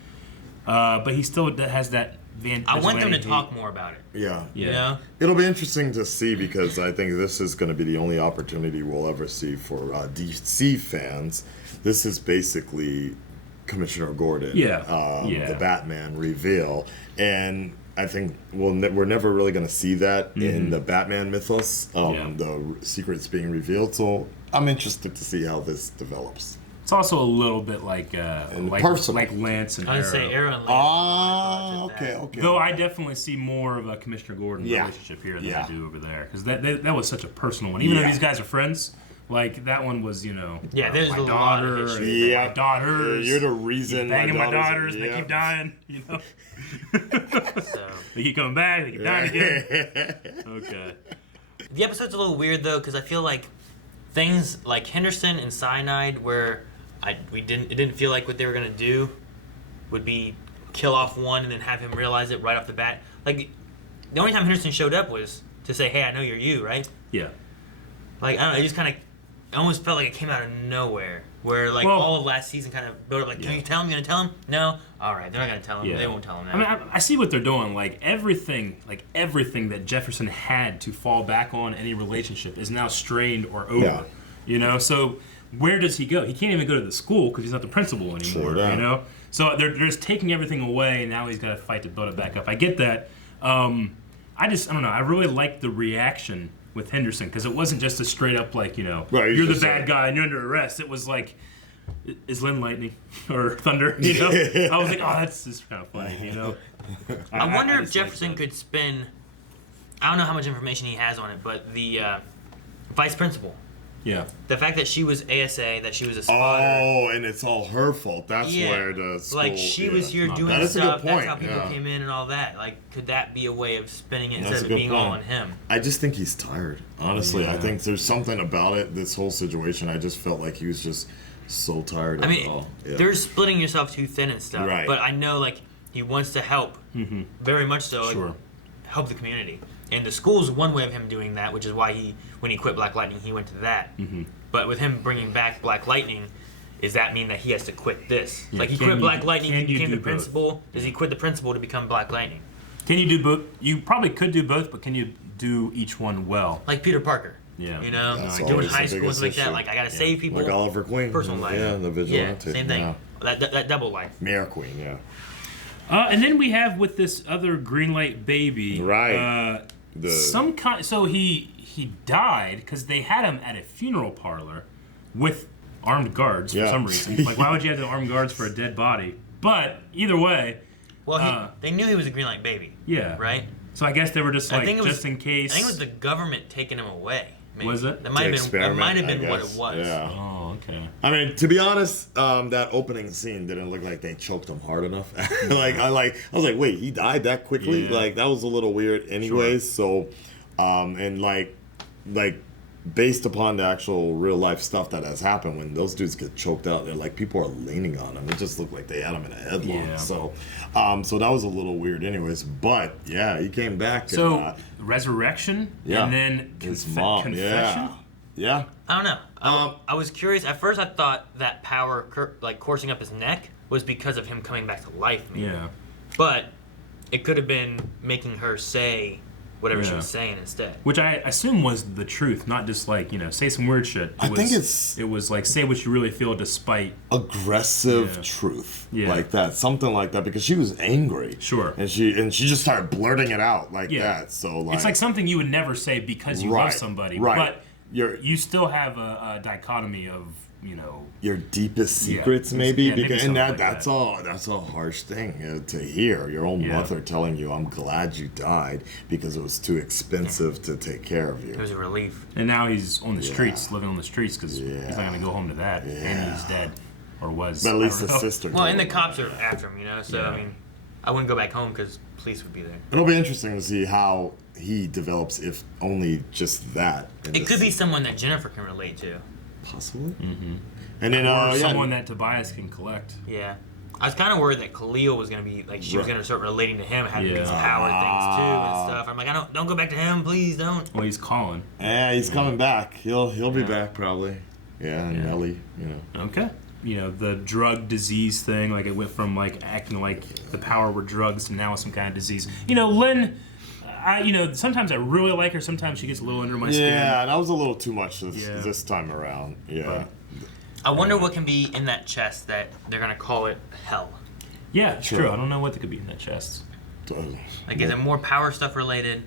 But he still has that I want them to talk more about it. Yeah. It'll be interesting to see, because I think this is going to be the only opportunity we'll ever see for DC fans. This is basically Commissioner Gordon, the Batman reveal, and I think we're never really going to see that in the Batman mythos, the secrets being revealed. So I'm interested to see how this develops. It's also a little bit like Lance and Arrow. I would say Arrow and Lance. Okay. Though I definitely see more of a Commissioner Gordon relationship here than I do over there, because that was such a personal one. Even though these guys are friends. Like, that one was, there's my a lot of daughter, my daughters. You're the reason banging my daughters, they keep dying, So. They keep coming back, they keep dying again. Okay. The episode's a little weird, though, because I feel like things like Henderson and Cyanide, where it didn't feel like what they were going to do would be kill off one and then have him realize it right off the bat. Like, the only time Henderson showed up was to say, hey, I know you're you, right? Yeah. Like, I don't know, it just kind of almost felt like it came out of nowhere. Where, all of last season kind of built up, can you tell him? You gonna tell him? No? Alright, they're not gonna tell him. They won't tell him now. I mean, I see what they're doing. Like, everything that Jefferson had to fall back on any relationship is now strained or over. So where does he go? He can't even go to the school because he's not the principal anymore. You know, so they're just taking everything away, and now he's got to fight to build it back up. I get that. I don't know. I really liked the reaction with Henderson because it wasn't just a straight up like, you're the bad guy and you're under arrest. It was like, is Lynn lightning or thunder? I was like, oh, that's just kind of funny. I wonder if Jefferson could spin. I don't know how much information he has on it, but the vice principal. Yeah. The fact that she was ASA, that she was a spotter. Oh, and it's all her fault. That's where the school... Like, she was here doing stuff. That's how people came in and all that. Like, could that be a way of spinning it instead of it being all on him? I just think he's tired. Honestly, I think there's something about it, this whole situation. I just felt like he was just so tired of it all. They're splitting yourself too thin and stuff. Right. But I know, like, he wants to help. Very much so. Like, help the community. And the school's one way of him doing that, which is why when he quit Black Lightning, he went to that. But with him bringing back Black Lightning, does that mean that he has to quit this? Like, he quit Black Lightning, he became the principal. Does he quit the principal to become Black Lightning? Can you do both? You probably could do both, but can you do each one well? Like Peter Parker. Yeah. Like doing high school and stuff like that. Like, I gotta save people. Like Oliver Queen. Personal life. Yeah, the vigilante. Yeah, same thing. That double life. Mayor Queen, yeah. And then we have with this other Greenlight baby. Right. Some kind. So he died because they had him at a funeral parlor with armed guards for some reason. Like, why would you have the armed guards for a dead body? But either way. Well, they knew he was a Greenlight baby. Yeah. Right. So I guess they were just like, just in case. I think it was the government taking him away. Maybe. Was it? That might have been what it was. Yeah. Oh, okay. I mean, to be honest, that opening scene didn't look like they choked him hard enough. I was like, wait, he died that quickly? Yeah. Like, that was a little weird anyways. So, and like based upon the actual real life stuff that has happened, when those dudes get choked out, they're like, people are leaning on them. It just looked like they had him in a headlock. Yeah. So that was a little weird anyways. But yeah, he came back. So and, resurrection, and then his mom, confession. Yeah. I don't know. I was curious. At first, I thought that power, coursing up his neck, was because of him coming back to life. Maybe. Yeah. But it could have been making her say whatever she was saying instead. Which I assume was the truth, not just like, say some weird shit. It was like, say what you really feel despite aggressive truth. Like that. Something like that, because she was angry. Sure. And she just started blurting it out like that. So like, it's like something you would never say because you love somebody. Right. But you still have a dichotomy of, your deepest secrets, maybe, because that's a harsh thing to hear. Your own mother telling you, "I'm glad you died because it was too expensive to take care of you." It was a relief. And now he's on the streets, living on the streets, because he's not going to go home to that, and he's dead, or was. But at least his sister. Well, and the cops are after him, So I mean, I wouldn't go back home because police would be there. It'll be interesting to see how he develops, if only just that. It could be someone that Jennifer can relate to. Possibly. Mm-hmm. And then someone that Tobias can collect. Yeah. I was kind of worried that Khalil was going to be, like, she was going to start relating to him, having these power things, too, and stuff. I'm like, don't go back to him, please, don't. Well, he's calling. Yeah, he's coming back. He'll be back, probably. Yeah, and Nellie, Okay. The drug disease thing, like, it went from, like, acting like the power were drugs to now some kind of disease. Lynn... sometimes I really like her. Sometimes she gets a little under my skin. Yeah, that was a little too much this time around. Yeah. I wonder what can be in that chest that they're gonna call it hell. Yeah, it's true. I don't know what could be in that chest. Like, is it more power stuff related?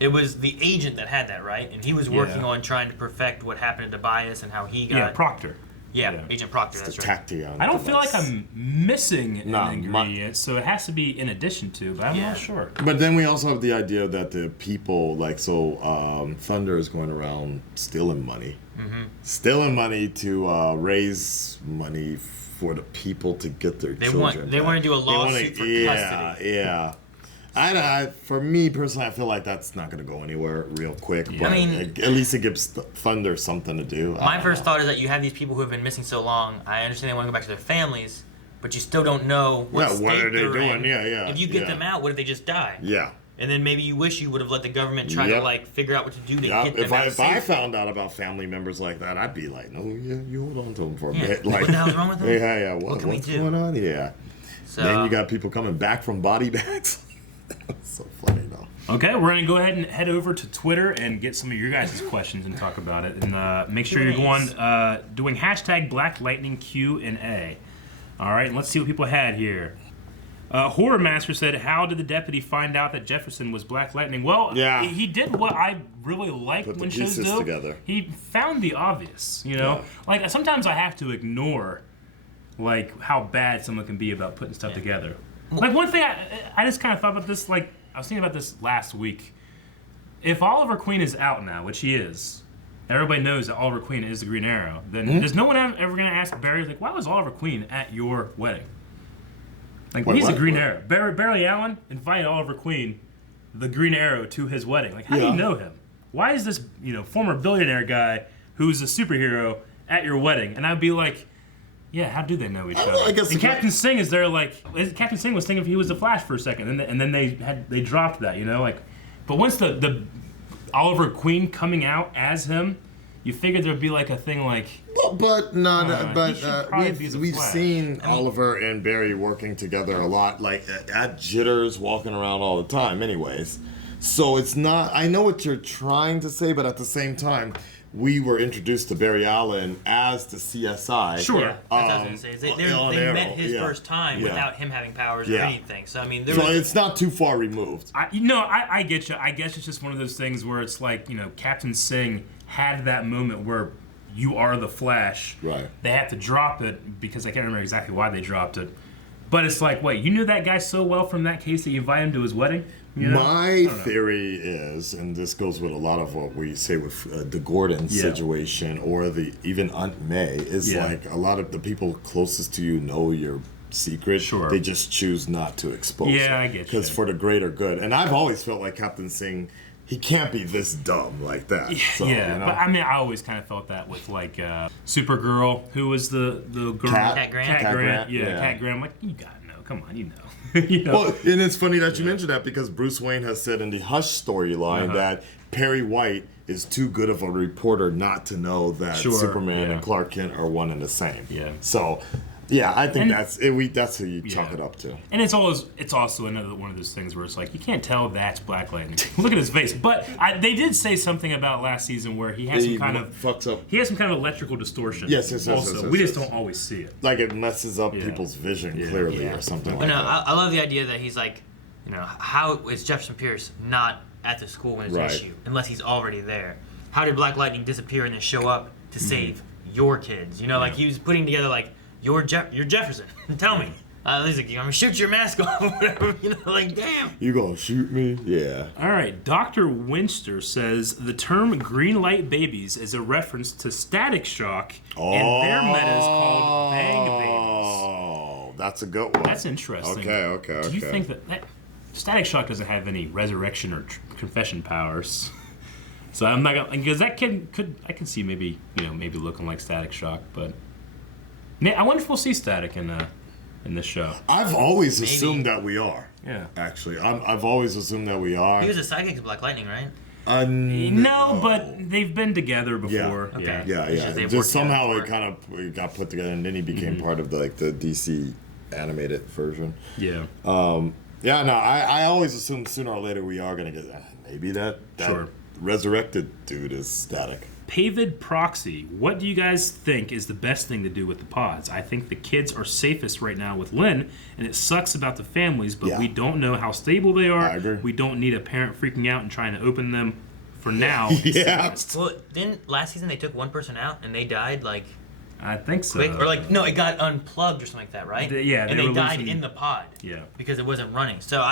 It was the agent that had that, right? And he was working on trying to perfect what happened to Tobias and how he got. Yeah, Proctor. Yeah, Agent Proctor, that's right. Tachyon. I don't feel like I'm missing an ingredient, so it has to be in addition to, but I'm not sure. But then we also have the idea that the people, Thunder is going around stealing money. Mm-hmm. Stealing money to raise money for the people to get their children. They want to do a lawsuit for custody. Yeah. For me personally, I feel like that's not going to go anywhere real quick. But at least it gives Thunder something to do. My first thought is that you have these people who have been missing so long. I understand they want to go back to their families, but you still don't know what are they doing? If you get them out, what if they just die? Yeah. And then maybe you wish you would have let the government try to figure out what to do to get them out. If I found out about family members like that, I'd be like, no, you hold on to them for a bit. What the hell's wrong with them? Yeah. What can what's we do? going on? Yeah. So, then you got people coming back from body bags. That's so funny though. Okay, we're gonna go ahead and head over to Twitter and get some of your guys' questions and talk about it. And make sure you're going doing hashtag Black Lightning Q&A. All right, and let's see what people had here. Horror Master said, "How did the deputy find out that Jefferson was Black Lightning?" Well, he did what I really like when shows do. Together. He found the obvious. You know, like sometimes I have to ignore like how bad someone can be about putting stuff together. Like one thing I just kind of thought about this. Like I was thinking about this last week. If Oliver Queen is out now, which he is, everybody knows that Oliver Queen is the Green Arrow. Then there's no one ever going to ask Barry like, "Why was Oliver Queen at your wedding?" Like, he's a Green Arrow. Barry Allen invited Oliver Queen, the Green Arrow, to his wedding. Like, how do you know him? Why is this, former billionaire guy who's a superhero at your wedding? And I'd be like, yeah, how do they know each other? I guess and Captain Singh is there like, Captain Singh was thinking if he was the Flash for a second, and then they dropped that, But once the Oliver Queen coming out as him, you figured there'd be like a thing like. We've seen Oliver and Barry working together a lot, like at Jitters, walking around all the time. Anyways, so it's not. I know what you're trying to say, but at the same time, we were introduced to Barry Allen as the CSI. Sure. Yeah, that's what I was going to say. They met his first time without him having powers or anything. So, I mean, it's not too far removed. I get you. I guess it's just one of those things where it's like, Captain Singh had that moment where you are the Flash. Right. They had to drop it because I can't remember exactly why they dropped it. But it's like, wait, you knew that guy so well from that case that you invited him to his wedding? My theory is, and this goes with a lot of what we say with the Gordon situation or even Aunt May, is like a lot of the people closest to you know your secret. Sure. They just choose not to expose it. I get you. Because for the greater good. And I've always felt like Captain Singh, he can't be this dumb like that. So, but I mean, I always kind of felt that with like Supergirl, who was the girl. Cat Grant. Cat Grant. Cat Grant. I'm like, you gotta know. Come on, you know. Well, and it's funny that you mentioned that because Bruce Wayne has said in the Hush storyline that Perry White is too good of a reporter not to know that Superman and Clark Kent are one and the same. Yeah. So. Yeah, I think that's who you chalk it up to. And it's also another one of those things where it's like you can't tell that's Black Lightning. Look at his face. But they did say something about last season where he has some kind of fucks up. He has some kind of electrical distortion. Yes. We just don't always see it. Like it messes up people's vision clearly or something like that. I love the idea that he's like, how is Jefferson Pierce not at the school when there's an issue unless he's already there? How did Black Lightning disappear and then show up to save your kids? Like he was putting together like. You're Jefferson. Tell me. He's like, I'm gonna shoot your mask off or whatever. Like, damn. You gonna shoot me? Yeah. All right. Dr. Winster says the term green light babies is a reference to Static Shock and their metas called Bang Babies. Oh, that's a good one. That's interesting. Okay. Do you think that Static Shock doesn't have any resurrection or confession powers? So I'm not gonna, because that kid I can see maybe looking like Static Shock, but. I wonder if we'll see Static in this show. I've always assumed that we are. Yeah. Actually, I've always assumed that we are. He was a sidekick to Black Lightning, right? No, but they've been together before. Yeah. Okay. Yeah. Just somehow it got put together, and then he became part of the DC animated version. Yeah. I always assumed sooner or later we are gonna get maybe that resurrected dude is Static. Pavid Proxy, what do you guys think is the best thing to do with the pods? I think the kids are safest right now with Lynn, and it sucks about the families, but we don't know how stable they are. I agree. We don't need a parent freaking out and trying to open them for now. Well, then last season they took one person out and they died like. I think so. Quick, or like no, it got unplugged or something like that, right? And they died in the pod. Yeah. Because it wasn't running. So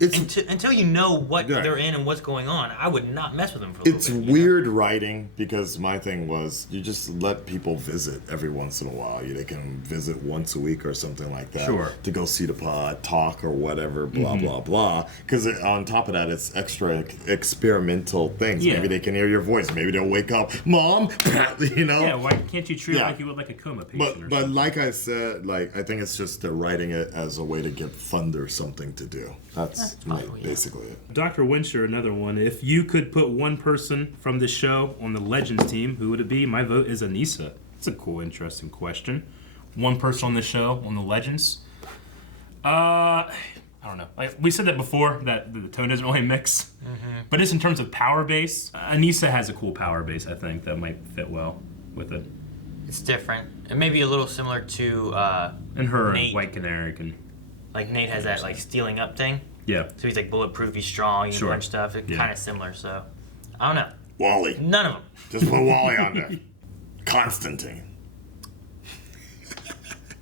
until you know what they're in and what's going on, I would not mess with them for a little bit. It's weird writing because my thing was you just let people visit every once in a while. They can visit once a week or something like that to go see the pod, talk or whatever, blah, blah, blah. Because on top of that, it's extra experimental things. Yeah. Maybe they can hear your voice. Maybe they'll wake up, Mom, Yeah, why can't you treat it like you would like a coma patient But like I said, I think it's just they're writing it as a way to give Thunder something to do. That's basically it. Dr. Wincher, another one. If you could put one person from the show on the Legends team, who would it be? My vote is Anissa. It's a cool, interesting question. One person on the show, on the Legends. I I don't know. Like we said that before, that the tone doesn't really mix. But just in terms of power base, Anissa has a cool power base, I think, that might fit well with it. It's different. It may be a little similar to and her Nate. and White Canary can. Like Nate has that like stealing up thing. Yeah. So he's like bulletproof, he's strong, he can punch stuff. It's kind of similar, so I don't know. Wally. None of them. Just put Wally on there. Constantine.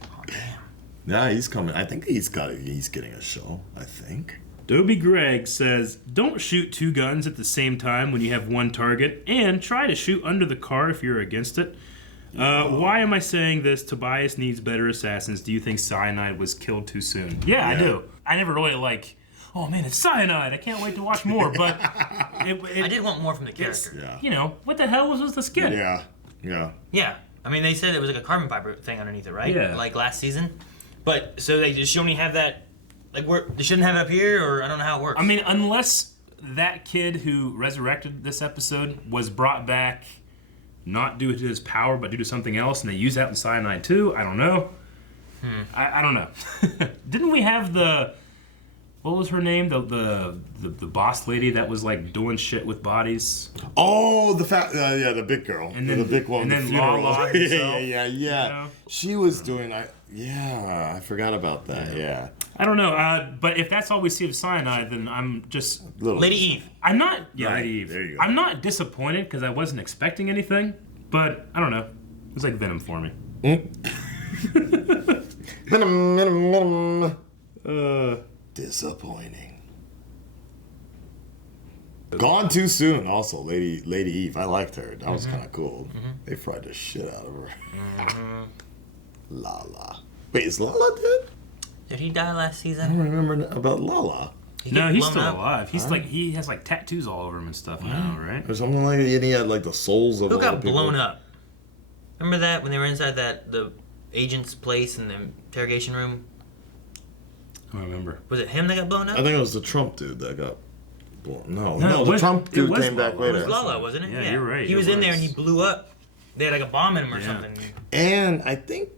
Oh damn. Yeah, he's coming. I think he's getting a show. I think. Dobie Greg says, "Don't shoot 2 guns at the same time when you have 1 target, and try to shoot under the car if you're against it. Why am I saying this? Tobias needs better assassins. Do you think Cyanide was killed too soon?" Yeah, I do. I never really oh man, it's Cyanide. I can't wait to watch more. But I did want more from the character. Yeah. You know, what the hell was the skit? Yeah. Yeah. I mean, they said it was like a carbon fiber thing underneath it, right? Yeah. Like last season. But so they just only have that. Like they shouldn't have it up here, or I don't know how it works. I mean, unless that kid who resurrected this episode was brought back not due to his power, but due to something else, and they use that in Cyanide too. I don't know. I don't know. Didn't we have what was her name? The boss lady that was like doing shit with bodies. Oh, the big girl. And then the big one. And the then funeral. Lala himself, yeah. you know? She was doing. I forgot about that. Yeah. I don't know. But if that's all we see of Cyanide, then I'm just Lady Eve. I'm not. Yeah, Right. Lady Eve. There you go. I'm not disappointed because I wasn't expecting anything. But I don't know. It was like Venom for me. Venom. Disappointing. Gone too soon. Also, Lady Eve. I liked her. That was kind of cool. They fried the shit out of her. Lala. Wait, is Lala dead? Did he die last I season? don't remember about Lala. No, he's still up. alive. He's he has like tattoos all over him and stuff now, right? Or something like that. And he had like the souls of Who all got the people. blown up? Remember that when they were inside the agent's place in the interrogation room? I don't remember. Was it him that got blown up? I think it was the Trump dude that got blown. No, it the was- Trump it dude was came back Lala. It later. was Lala, wasn't it? Yeah, you're right, He it was in there was. and he blew up. They had like a bomb in him or Yeah. something. And I think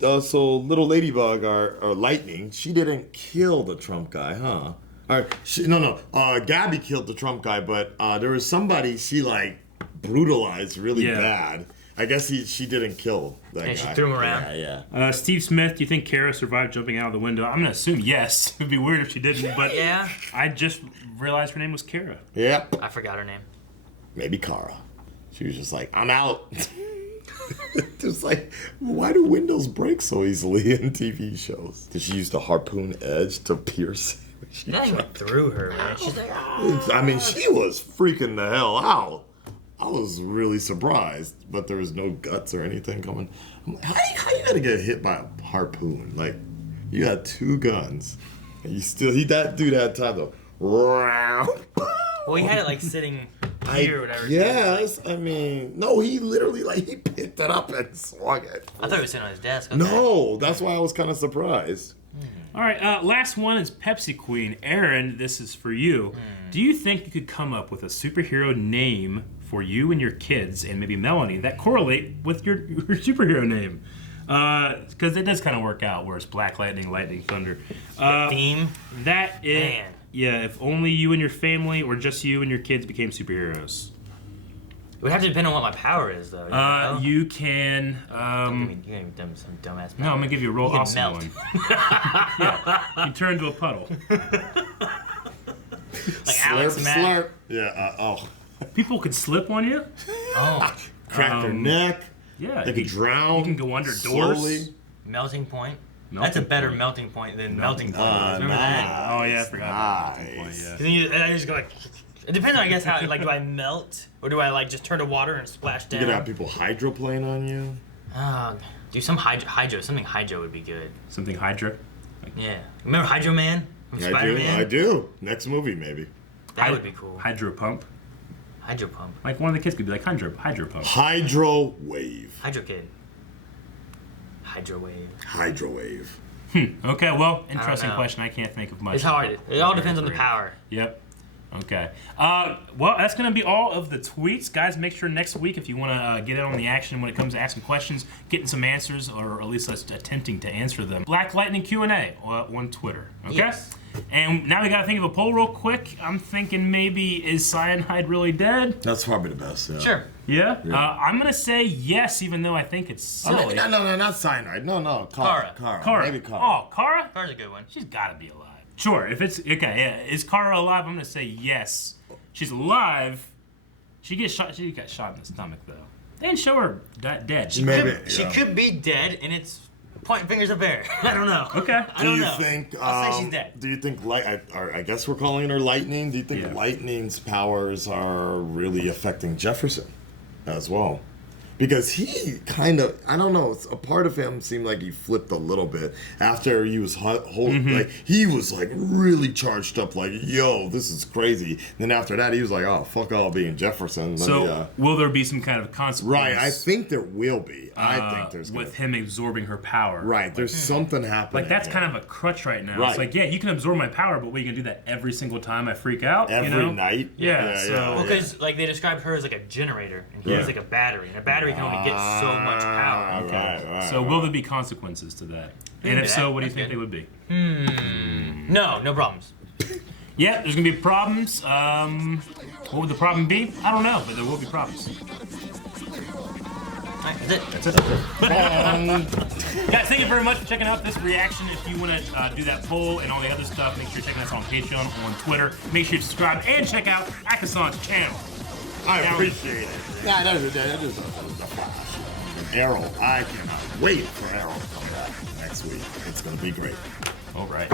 so little Ladybug or Lightning, she didn't kill the Trump guy, huh? Gabby killed the Trump guy, but there was somebody she like brutalized really bad. I guess she didn't kill that guy. Yeah, she threw him around. Yeah. Steve Smith, do you think Kara survived jumping out of the window? I'm gonna assume yes. It'd be weird if she didn't, but Yeah. I just realized her name was Kara. Yeah. I forgot her name. Maybe Kara. She was just like, I'm out. Just like, why do windows break so easily in TV shows? Did she use the harpoon edge to pierce? That even threw her, man. She's like, I mean, she was freaking the hell out. I was really surprised, but there was no guts or anything coming. I'm like, how you gotta get hit by a harpoon? Like, you had 2 guns, and that dude had time to. well, he had it like sitting here or whatever. Yes, I mean, no, he literally he picked it up and swung it. I thought he was sitting on his desk. Okay. No, that's why I was kind of surprised. All right, last one is Pepsi Queen. Aaron, this is for you. Do you think you could come up with a superhero name for you and your kids, and maybe Melanie, that correlate with your superhero name? Because it does kind of work out, where it's Black Lightning, Lightning Thunder. Theme? That is, Man. yeah, if only you and your family, or just you and your kids became superheroes. It would have to depend on what my power is, though. You know? You can. You're gonna be some dumbass. No, I'm gonna give you a real You can awesome melt. one. Yeah, you turn into a puddle. Like Alex Mack. Slurp. Yeah. People could slip on you. Oh, Crack their neck. Yeah, They could drown. You can go under doors. slowly. melting point. Melting That's a better point. melting point than melting point. Remember that? Oh yeah, I forgot about melting point. Nice. Yeah. 'Cause then I just go like. It depends on, I guess, how, like, do I melt? Or do I, like, just turn to water and splash You down? could have people hydroplane on you. Do some hydro. Something hydro would be good. Something Hydra. Yeah. Remember Hydro Man from Spider-Man? I do. Next movie, maybe. That would be cool. Hydro pump. Hydro Pump. Like one of the kids could be like Hydro pump. Hydro wave. Hydro Kid. Hydro Wave. Hydro wave. Okay, well, interesting know. question. I can't think of much. It's hard. It all depends on the power. Yep. Okay. Well, that's going to be all of the tweets. Guys, make sure next week, if you want to get in on the action when it comes to asking questions, getting some answers, or at least us attempting to answer them. Black Lightning Q&A on Twitter. Okay? Yes. And now we got to think of a poll real quick. I'm thinking maybe, is cyanide really dead? That's probably the best, yeah. Sure. Yeah? I'm going to say yes, even though I think it's silly. No, not cyanide. No. Kara. Kara. Maybe Kara. Oh, Kara? Kara's a good one. She's got to be alive. Sure, if it's, okay, yeah. Is Kara alive? I'm going to say yes. She's alive. She got shot in the stomach, though. They didn't show her dead. She could be dead, and it's pointing fingers at Bear. I don't know. Okay. I don't know. I'll say she's dead. Do you think, I guess we're calling her Lightning, do you think Lightning's powers are really affecting Jefferson as well? Because he kind of, I don't know, a part of him seemed like he flipped a little bit after he was like, he was like really charged up, like, yo, this is crazy. Then after that, he was like, oh, fuck all being Jefferson. So, will there be some kind of consequence? Right, I think there will be. I think there's with him absorbing her power. Right, there's something happening. Like, that's kind of a crutch right now. Right. It's like, yeah, you can absorb my power, but you can do that every single time I freak out? Every night? Yeah, so... Well, because, like, they described her as, like, a generator, and he was, like, a battery. And a battery can only get so much power. Right, so will there be consequences to that? And if so, what do you think they would be? No problems. Yeah, there's going to be problems. What would the problem be? I don't know, but there will be problems. That's it. Guys, thank you very much for checking out this reaction. If you want to do that poll and all the other stuff, make sure you're checking us on Patreon, on Twitter. Make sure you subscribe and check out Akasan's channel. I appreciate it. Yeah, that is a flash. Aaron, I cannot wait for Aaron to come back next week. It's going to be great. All right.